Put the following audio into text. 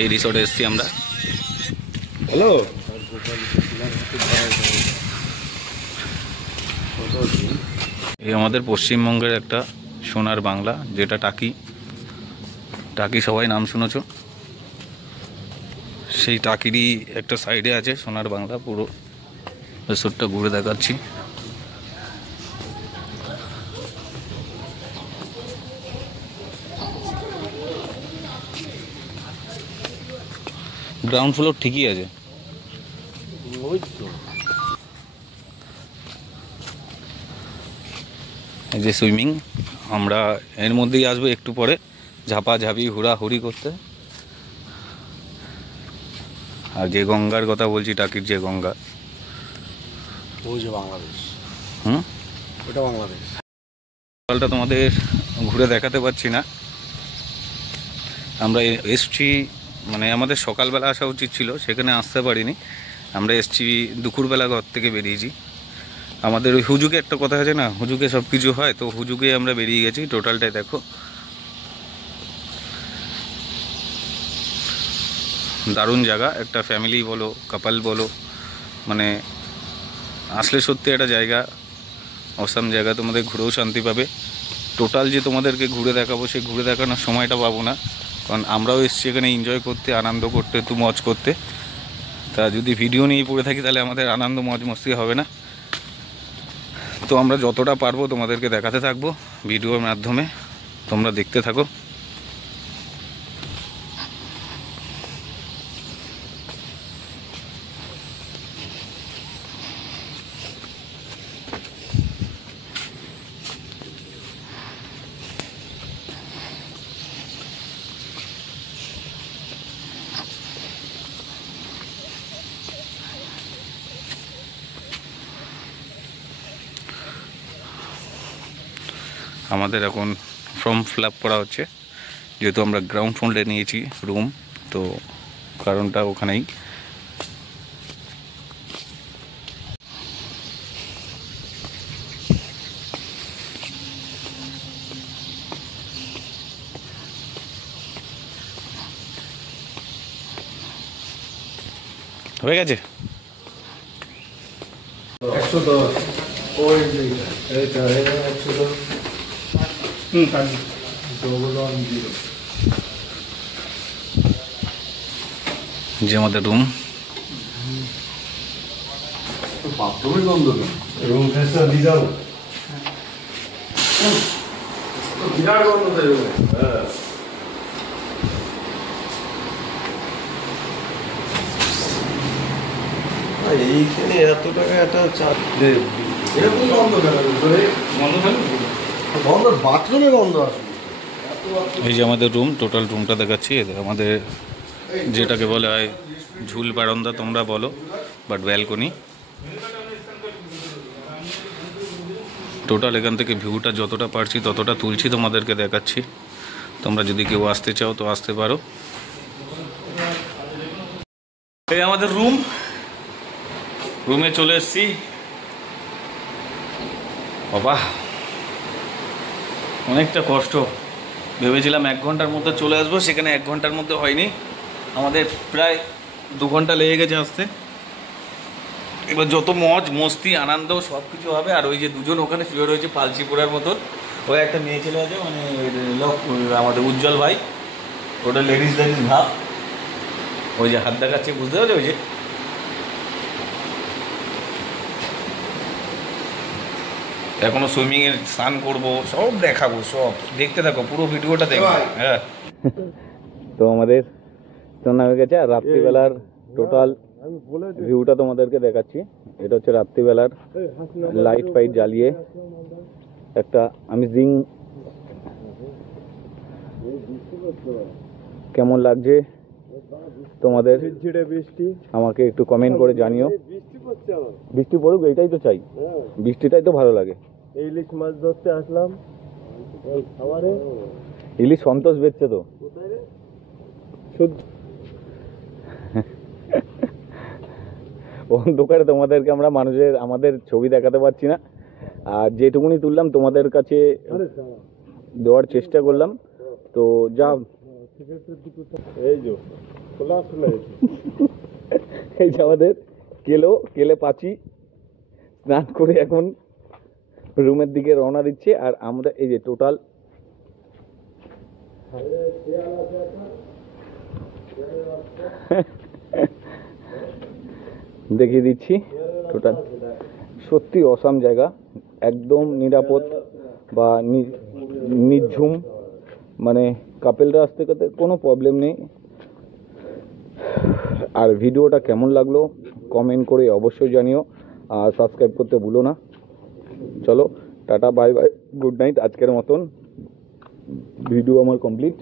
এই রিসোর্টে এসেছি আমরা। হ্যালো, এই আমাদের পশ্চিমবঙ্গের একটা সোনার বাংলা, যেটা টাকি। টাকি সবাই নাম শুনেছ। সেই টাকিরই একটা সাইডে আছে সোনার বাংলা। পুরো রিসোর্টটা ঘুরে দেখাচ্ছি। গ্রাউন্ড ফ্লোর ঠিকই আছে। এই যে সুইমিং, আমরা এর মধ্যেই আসবো একটু পরে, ঝাপাঝাপি হুড়াহুড়ি করতে। আর যে গঙ্গার কথা বলছি, টাকির যে গঙ্গা, ওই যে বাংলাদেশ। ওটা বাংলাদেশ। সকালটা তোমাদের ঘুরে দেখাতে পারছি না। আমরা এসছি, মানে আমাদের সকালবেলা আসা উচিত ছিল, সেখানে আসতে পারিনি। আমরা এসছি দুপুরবেলা, ঘর থেকে বেরিয়েছি। আমাদের ওই হুজুকে একটা কথা আছে না, হুজুকে সব কিছু হয়, তো হুজুকে আমরা বেরিয়ে গেছি। টোটালটাই দেখো, দারুণ জায়গা। একটা ফ্যামিলি বলো, কাপাল বলো, মানে আসলে সত্যি একটা জায়গা, অসাম জায়গা। তোমাদের ঘুরেও শান্তি পাবে। টোটাল যে তোমাদেরকে ঘুরে দেখাবো, সেই ঘুরে দেখানোর সময়টা পাবো না, কারণ আমরাও এসছি এখানে এনজয় করতে, আনন্দ করতে, একটু মজ করতে। তা যদি ভিডিও নিয়ে পড়ে থাকি, তাহলে আমাদের আনন্দ মজ মস্তি হবে না। তো আমরা যতটা পারবো তোমাদেরকে দেখাতে থাকবো ভিডিওর মাধ্যমে, তোমরা দেখতে থাকো। আমাদের এখন ফর্ম ফিল আপ করা হচ্ছে, যেহেতু আমরা গ্রাউন্ড ফ্লোরে নিয়েছি রুম, তো কারণটা ওখানেই। হয়ে গেছে। 110 ওই এইটা 110 কাজি যে আমাদের রুম, বাথরুমের গন্ধ রুম ফ্রেশনার দিয়ে যাও। বিরাট গন্ধ তাই। হ্যাঁ, এইখানে এত টাকা একটা চাপ এরকম গন্ধ কেন? গন্ধ বাথরুমে গন্ধ আসবে। এই যে আমাদের রুম, টোটাল রুমটা দেখাচ্ছি। আমাদের যেটাকে বলা হয় ঝুল বারান্দা তোমরা বলো, বাট ব্যালকনি। টোটাল এখান থেকে ভিউটা যতটা পারছি ততটা তুলছি, তোমাদেরকে দেখাচ্ছি। তোমরা যদি কেউ আসতে চাও তো আসতে পারো। এই আমাদের রুমে চলে এসেছি। বাবা, অনেকটা কষ্ট। ভেবেছিলাম 1 ঘন্টার মধ্যে চলে আসবো, সেখানে 1 ঘন্টার মধ্যে হয়নি, আমাদের প্রায় 2 ঘন্টা লেগে গেছে আসতে। এবার যত মজ মস্তি আনন্দ সব কিছু হবে। আর ওই যে দুজন ওখানে শুয়ে রয়েছে পালচি পোড়ার মতন, ওই একটা মেয়ে ছেলে আছে, মানে আমাদের উজ্জ্বল ভাই, ওটা লেডিস ভাব। ওই যে হাত দেখাচ্ছে, বুঝতে পারছো? ওই যে এখনো সুইমিংয়ের স্নান করবো, সব দেখাবো, সব দেখতে থাকো, পুরো ভিডিওটা দেখবো। হ্যাঁ, তো আমাদের স্নান হয়ে গেছে। আর রাত্রিবেলার টোটাল ভিউটা তোমাদেরকে দেখাচ্ছি। এটা হচ্ছে রাত্রিবেলার লাইট ফাইট জ্বালিয়ে একটা আমেজিং। কেমন লাগছে তোমাদের আমাকে একটু কমেন্ট করে জানিও। বৃষ্টি পড়ুক, এটাই তো চাই, বৃষ্টিটাই তো ভালো লাগে। ইলিশ মাছ ধরতে আসলাম, ইলিশ সন্তোষ বেচছে তো। অন্ধকারে তোমাদেরকে আমরা আমাদের ছবি দেখাতে পারছি না, আর যেটুকুনি তুললাম তোমাদের কাছে দেওয়ার চেষ্টা করলাম। তো যা এই যে এই যে আমাদের কেলে পাচি স্নান করে এখন রুমের দিকে রওনা দিচ্ছে। আর আমরা এই যে টোটাল দেখিয়ে দিচ্ছি টোটাল। সত্যি অসাম জায়গা, একদম নিরাপদ বা নির্ঝুম, মানে কাপেলরা আসতে করতে কোনো প্রবলেম নেই। আর ভিডিওটা কেমন লাগলো কমেন্ট করে অবশ্যই জানিও, আর সাবস্ক্রাইব করতে ভুলো না। চলো tata, bye bye, good night. আজকের মতন ভিডিও আমার কমপ্লিট।